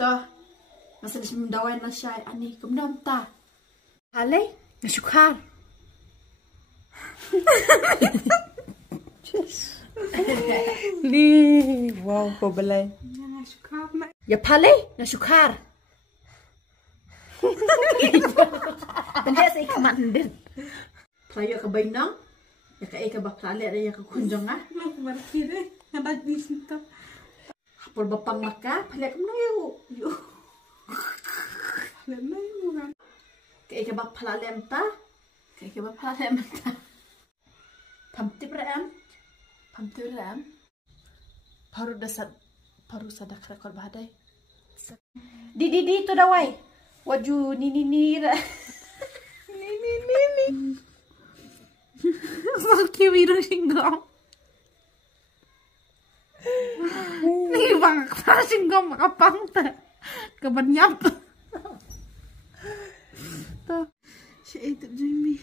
Toh, masa dia mendawai nasyai ani kemdam ta. Halai, nasyukar. Ni, wow, kau belai. Nasyukar. Ya palai, nasyukar. Tanda saya kemandir. Saya ke Bainang, ya ke Eka Baplale ada ya ke Kunjong ah. Marki deh, ada di situ. Hapol bapang maka, palai ke mana yuk. Lemai bukan. Ke Eka Baplale emta, ke Eka Baplale emta. Pamtip ram, paru sadak rekor badai. Di tu dawai. Waju ni ra. Ni. Salki biru singgom. Ni bang, apa singgom kapang ta? Kebenyap. Tuh, si itu Jimmy.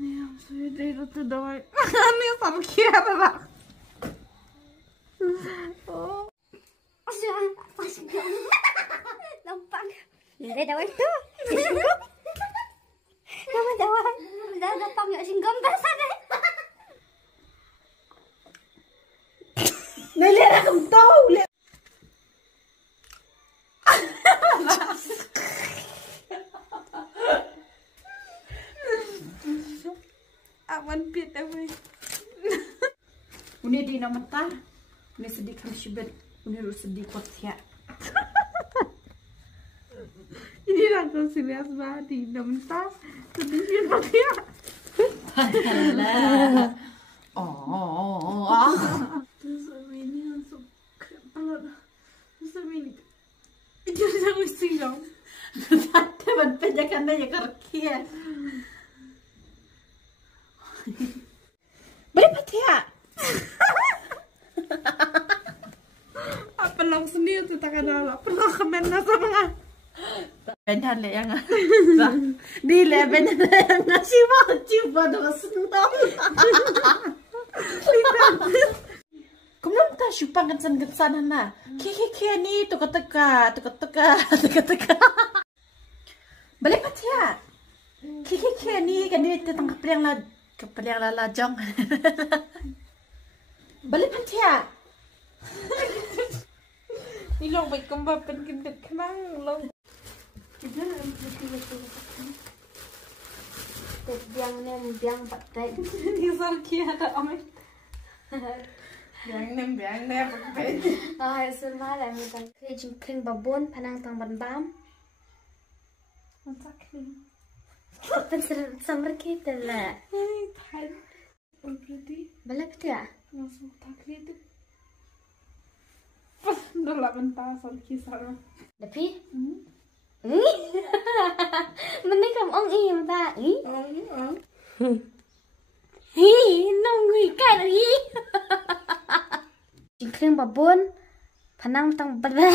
Ni yang saya dari itu doang. Ni Salki ada lah. Oh. Apa singgom? Nampak. Dia dah waktu. Nama jawab. Dah nampak nggak singgom pasal deh. Nali rakam tahu le. Aman pit away. Uni di nama tar. Uni sedih kami syibet. Uni sedih kuat siap. Ini langsung serius banget di nampak sedih dia. Alah. Oh. Terus ini langsung kepala. Terus ini jangan singgom. Tante ban pejakan dia kerkia. Berapa ya? Apa lang sendiri tu tak ada. Pernah komen sama. Benar le yang di le benar yang ngasih wajib pada senang. Kumlam ta syupang kensan na. Ke ni tu teka. Balik patia. Ke ni kan dia tentang kepriang la lajong. Balik patia. Ni long baik kembang pengindet kenang long. Biang pakai. Ni Salki ada amat. Biang nem pakai. Ah, semalam kita kering babon panang tang bam. Macam ni. Samar kita lah. Hai, thai. Berarti Balik dia. langsung tak itu. Dah lah bentar Salki sana. Tapi, Mending kamu ong i mata i. Hi, nong ngui kai lagi. Jingkring babon, panang tang berde.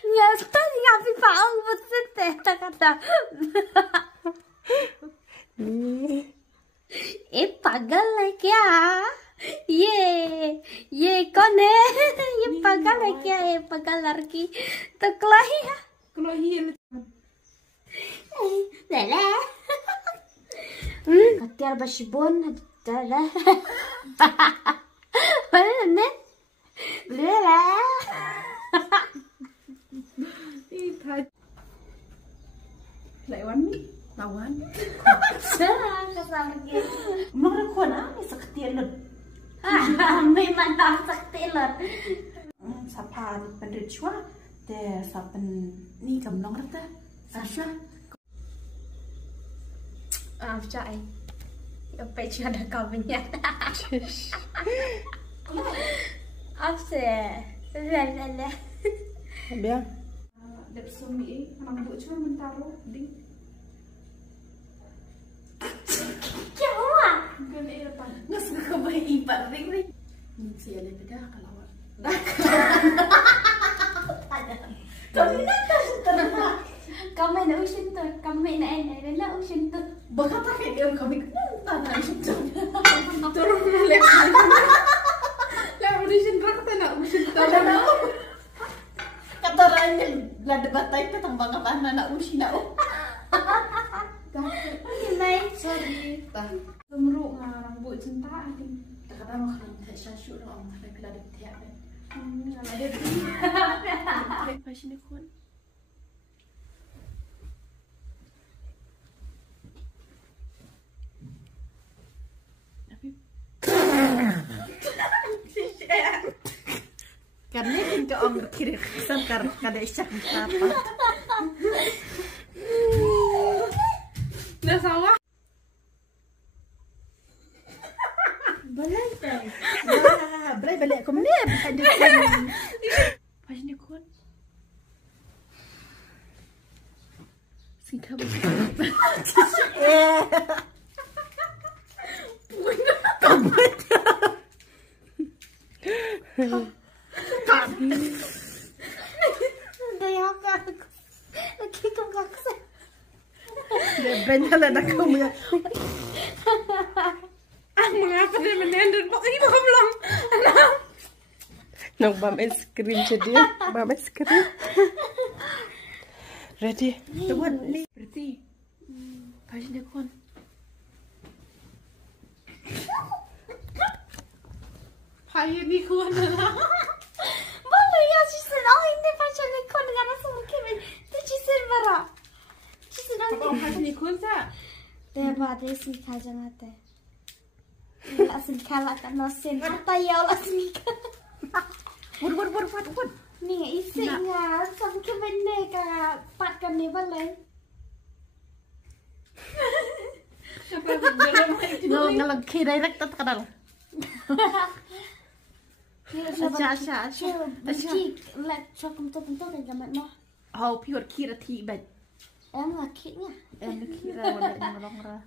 Nggak tahu ngapain paong betul teh kata. Pagal lah क्या? ये कौन है? ये पागल है क्या? ये पागल लड़की तो कलाही है। Lele. Katiar basibon ada. Mana ne? Lele. Lawan. Kasama dia. Mana kau nak ni sakti lut. Memang tak sakti lot. Sapan penderjua, deh sapan ni kamnong rata. Asya. After I bet you ada kawannya. After. Lele. Biar. Dep sumi orang buat cuma mentaro di. क्या हुआ? Bukan ni depan. Nggak suka kebayi paring ni. Ini sih ada beda kalau dah. Kami nak terima. Kami nak usin tu, kami nak enai, nak usin tu. Bakal tak dia kami tanah itu. Turun lek. Lek urusin rak tak nak urusin tahu. Lada batai tentang bangga bana nak usi nak. Này. Sorry, tah. Semru rambut cinta ni. Tak kata mau kalau tak syasyu orang nak pilih ada tiap. Ada fashion ikut. Karena itu orang kiri kesan karena kada isyak apa. Dah sawah. Balai teh. Berai balik aku mana? Ada Fashion ikut. Singkap. Gaya aku. Lagi kamu kakak. Benar lah nak kamu ya. Mengapa dia menendun? Pokoknya belum. Nang bam es krim jadi, bam es krim. Ready? Tuan ni. Berarti fashion ikut. Fashion ikut lah. Balai ya cisin. Oh ini fashion ikut dengan rasa mungkin. Tu cisin bara. Cisin Apa orang. fashion ikut sah? Teh badai sih kajan ate. Lah sih kalah kan nosin. Apa ya lah sih. Bur. Ni isi nga sampai benda ka patkan ni balai. Ngalang kira direct tak kadal. Asya. Benci let chokum tu dan jamat mah. How pure kira ti bad. Em lakinya. Kira wala ngalong ra.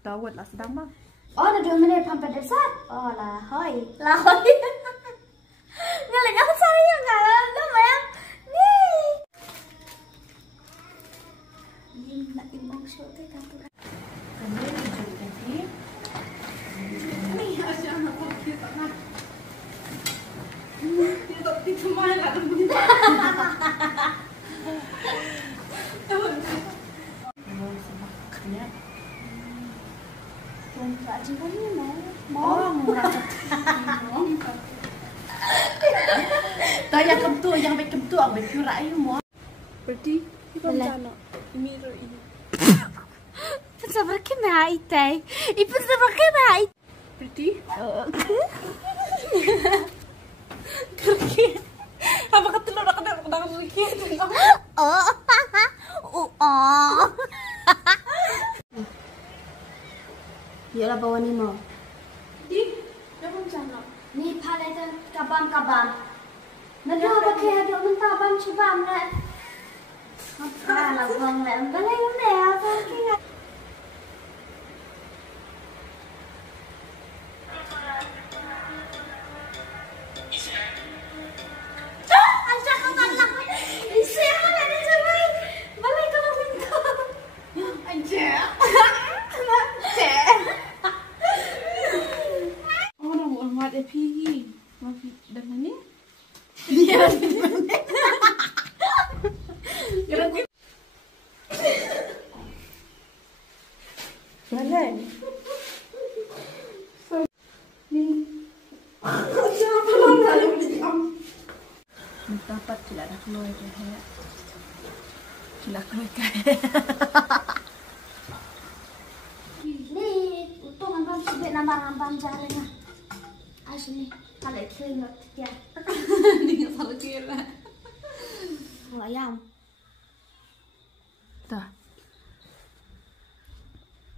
Tawad lah sedang mah. Oh, dah 2 minit sampai desat. Oh lah, hoi. Lah hoi. Ngalih apa saya enggak ada mah. Ni nak imong show teh kapur. Ni asyik anak kecil tak nak. Dia tak tidur malam. Tuan tak jiwa ni mau. Oh, merasa. Taya kemtu yang baik kemtu ang baik pura ayu mo. Berarti kita macam mirror ini. Sabar ke mai tai. Ibu sabar ke mai. Berarti kerja. Apa kata lo nak kena kerja? Oh. Oh. Yalah bawa ni mau. Di, jangan macam nak. Ni palai tu kabam. Nanti apa kaya ada mentah bam cibam nak. Apa lah bang nak balai mana apa kaya. Ajak kau balak. Isi apa ada cakap? Balai kalau minta. Aja. Orang hormat pergi. Mafi dengan ni. Balai. Dapat tidak ada keluar je. Tidak keluar kaya. Ni untung abang sibuk nama abang jarangnya. Asli kalau kering dia. Dia salah kira. Ayam. Dah.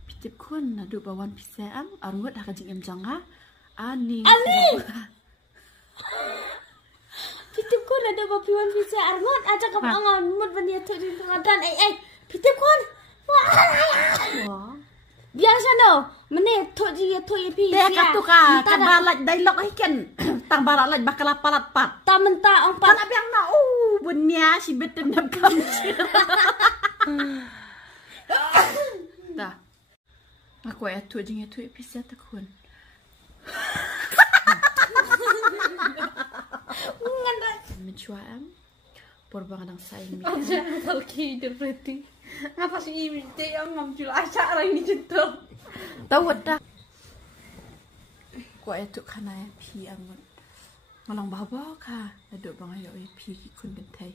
Pitip kun na do bawan pisang arwat ha kajing em janga ani. Pitip kon ada bapiwan bisa arngot aja ke angan mut bania tu di pengadan pitip kon. Wah. Biasa no. Mene tu je tu pi. Dia katu ka kabalat dialog ikan. Tang balat bakal palat pat. Ta menta ang pat. Kan abiang na bunya si beten dap kamci. Dah. Aku tu je tu episode takun. Nganda. Mencuam. Purba kadang saing. Aja kalau hidup berarti. Ngapa sih ini yang ngambil acara ini jatuh? Tahu dah. Kau itu karena pi amun. Malang bawa kah? Aduk bang ayo pi kun bentai.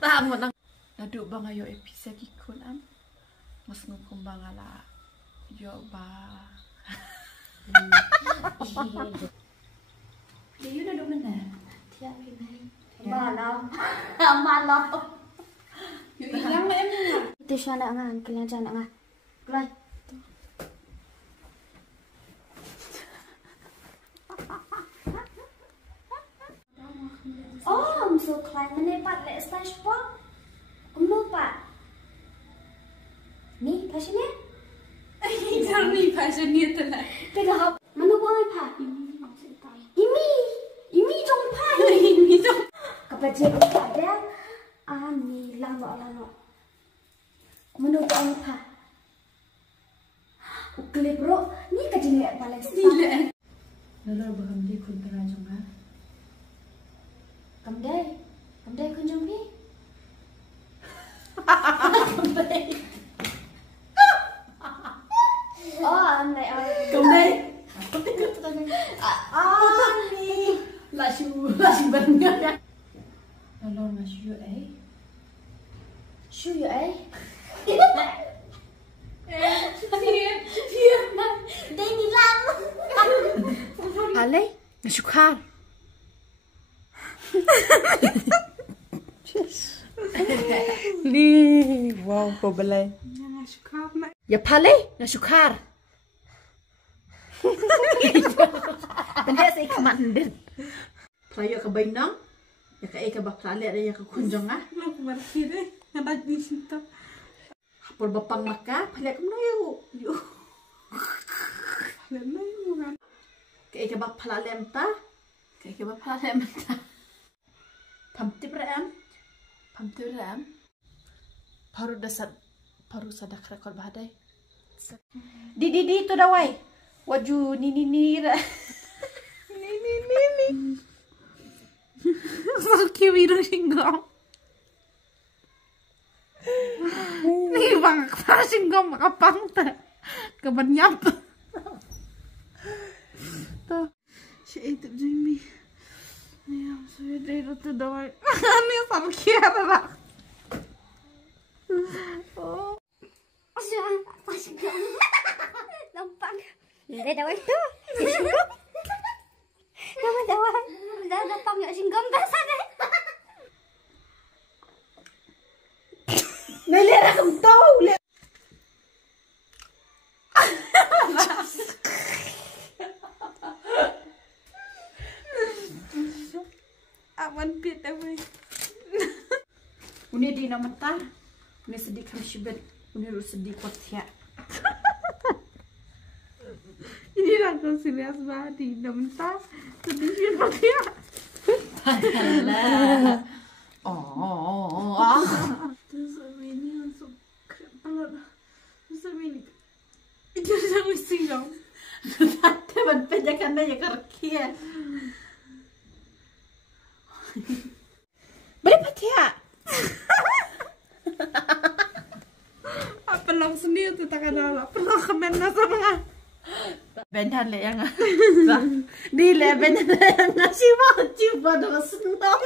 Tak amun. Aduk bang ayo pi segi kun am. Mas ngukum bang ala. Yo ba. Dia udah mana? Tiap ini. Malam. Yuk hilang em. Itu sana ngang, kalian sana ngang. Kelai. Oh, I'm so klein. Menepat le SpongeBob. Lupa. Ni passionnya? Jangan nih passionnya tuh lah. Pegang mana boleh pa? Imi jom pa. Ini tuh. Kepada ada ani lama. Mana boleh pa? Ukle bro, ni kajian lihat Palestina. Lalu baham dia kun terajung ah. Kamdai kunjung pi. Oh, amdai. Kamdai. Ni. Lasu banyak. Lalu masuk Shu ya eh. Đây đi làm. Halay, nasukar. Ni, wow, kau belai. Jangan suka nak. Ya palay, nasukar. Benda sa ikaman din. Prayo ka bainang. Ya ka ika ba prale ya ka kunjong ah. Lu kemana deh? Ada di situ. Por bapang maka, pala ka no yo. Lama bukan. Ka ika ba prale mta? Ka ika ba prale mta? Pamtip ram. Paru sadak rekod badai. Di tu dawai. Waju ni ra. Ni. Sakit biru singgong. Nih bang, apa singgong makapang ta? Kebanyak. Tuh, si itu Jimmy. Nih, saya dari itu doang. Nih sakit lah. Oh. Lompat. Dari dawai tu. Nama dawai. Dah dapat nggak singgom dah sana. Nalihat akong tahu. Awan pit away. Uni di nama ta. Uni sedih kami sibet. Uni ru sedih kuat ya. Ini langsung serius banget di mentah. Sedih banget ya. Alah. Oh. Terus ini langsung banget. Terus ini itu sama singgong. Teman penjakan aja kerkia. Balik ya. Apa langsung dia tuh tak ada pernah komen sama Benhan le yang di le benhan yang ngasih wajib pada senang.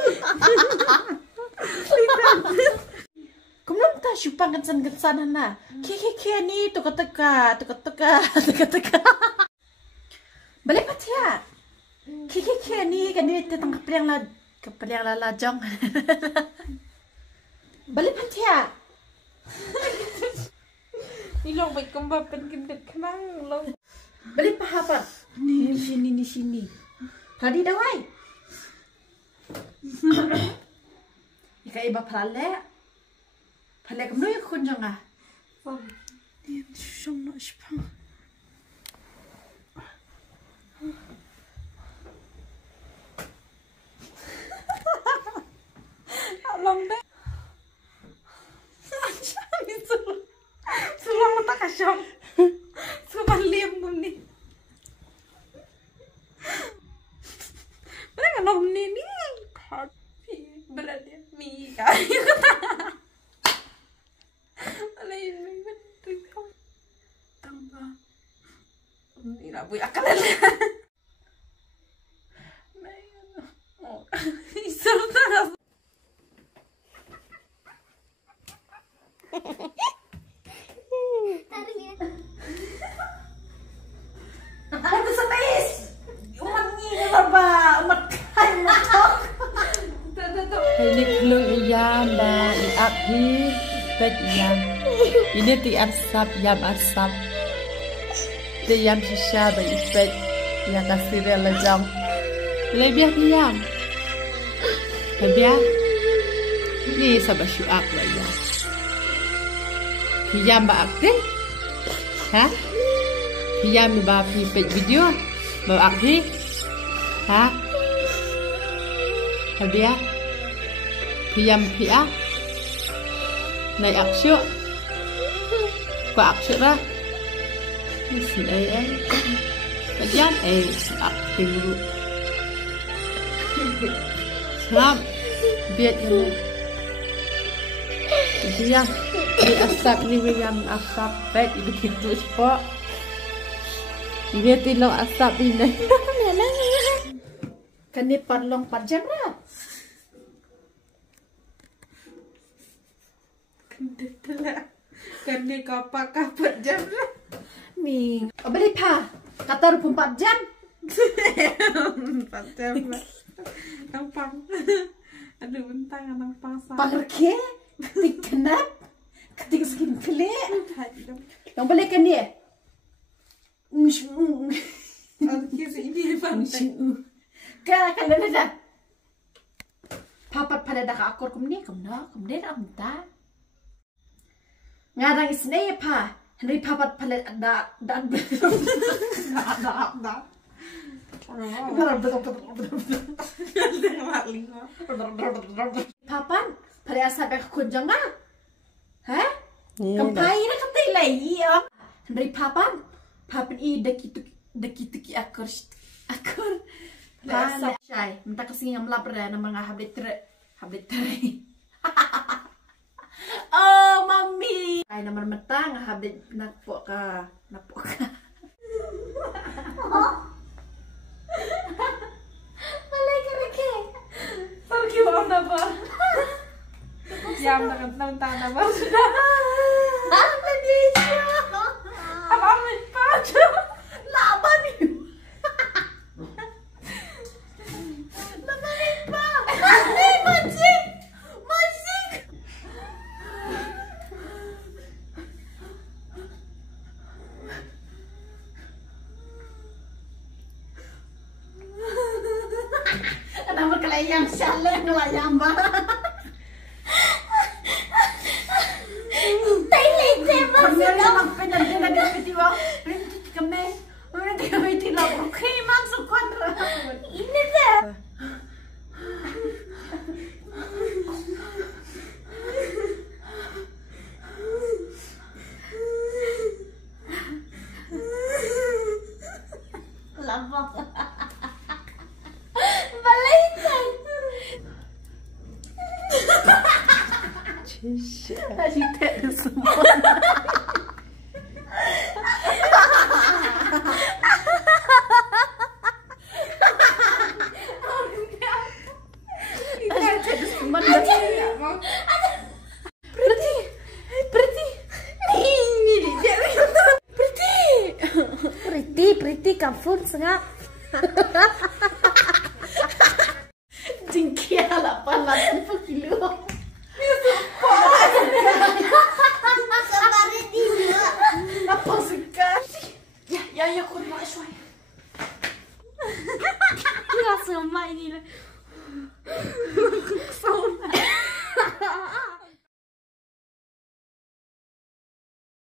Kamu tak supang kencan na. Kiki ni tu teka. Balik ya. Kiki ni kan dia tentang kepeliang la lajong. Balik ya. Ilong baik kembang gendut kenang long. Balik apa? Ni sini. Tadi dawai. Ika iba prale. Prale kamu ya kunjung ah. Dia susung nak sepang. Lambe. Suruh mata kasyam. Suruh liam bumi. นมนี่ขอพี่เบรดเนี่ยมีกันอะไรไม่เป็นตึ้งtambah ini lah bu akan ada oh isel tak Ada space. Umat ni ba, umat kan nak. Ini kelung iyam ba diakhi pet iyam. Ini ti asap yam asap. Ti yam shisha ba ipet ya kasih lejam. Lebih iyam. Lebih. Ni sabah syuak ba ya. Iyam ba aktif? Ha? Iyam ba pi pet video ba aktif? Ha? Lebih. Iyam pia. Này ạc chưa? Quả ạc chưa ra? Xin ấy ấy. Cái giác ấy ạc tình vụ. Selamat. Biar ini. Dia di asap ni yang asap pet itu gitu sport. Dia tilo asap ini. Kan ni padlong 4 jam lah. kan dia kapak jam lah Ni, beli pa. Kata 4 jam. 4 jam lah nampang aduh bentang nampang sah Pagerke, ketik kenap, ketik skin klik. Yang beli kan dia. kisi ini pantai Kan dah. Papat pada dah akor kumni kumna amta. Ngarang isne pa. Henry papat pada da. Papan pada asal bek kunjang ah. Hah? Kampai na katai lagi ya. Henry papan i deki akor. Pasal syai, minta kesini yang melapar dan mga habit tre. Oh, mami. Ay naman matang habit napo ka. Malay kereke. pergi mau nabar jam nak nabar Apa dia? apa pada Laban ni. Kenapa kelayang salah kelayang ba? Thailand tema. Kami nak penat dia tiba. Kami tidak okey masuk kontra. Ini dah. Lama. Balaikan. Asyik tak semua. Pretty kafur sengak. Jingkia 880 kilo. Sabari dia. Apa sekali? Ya, aku nak show. Dia semua ini lah.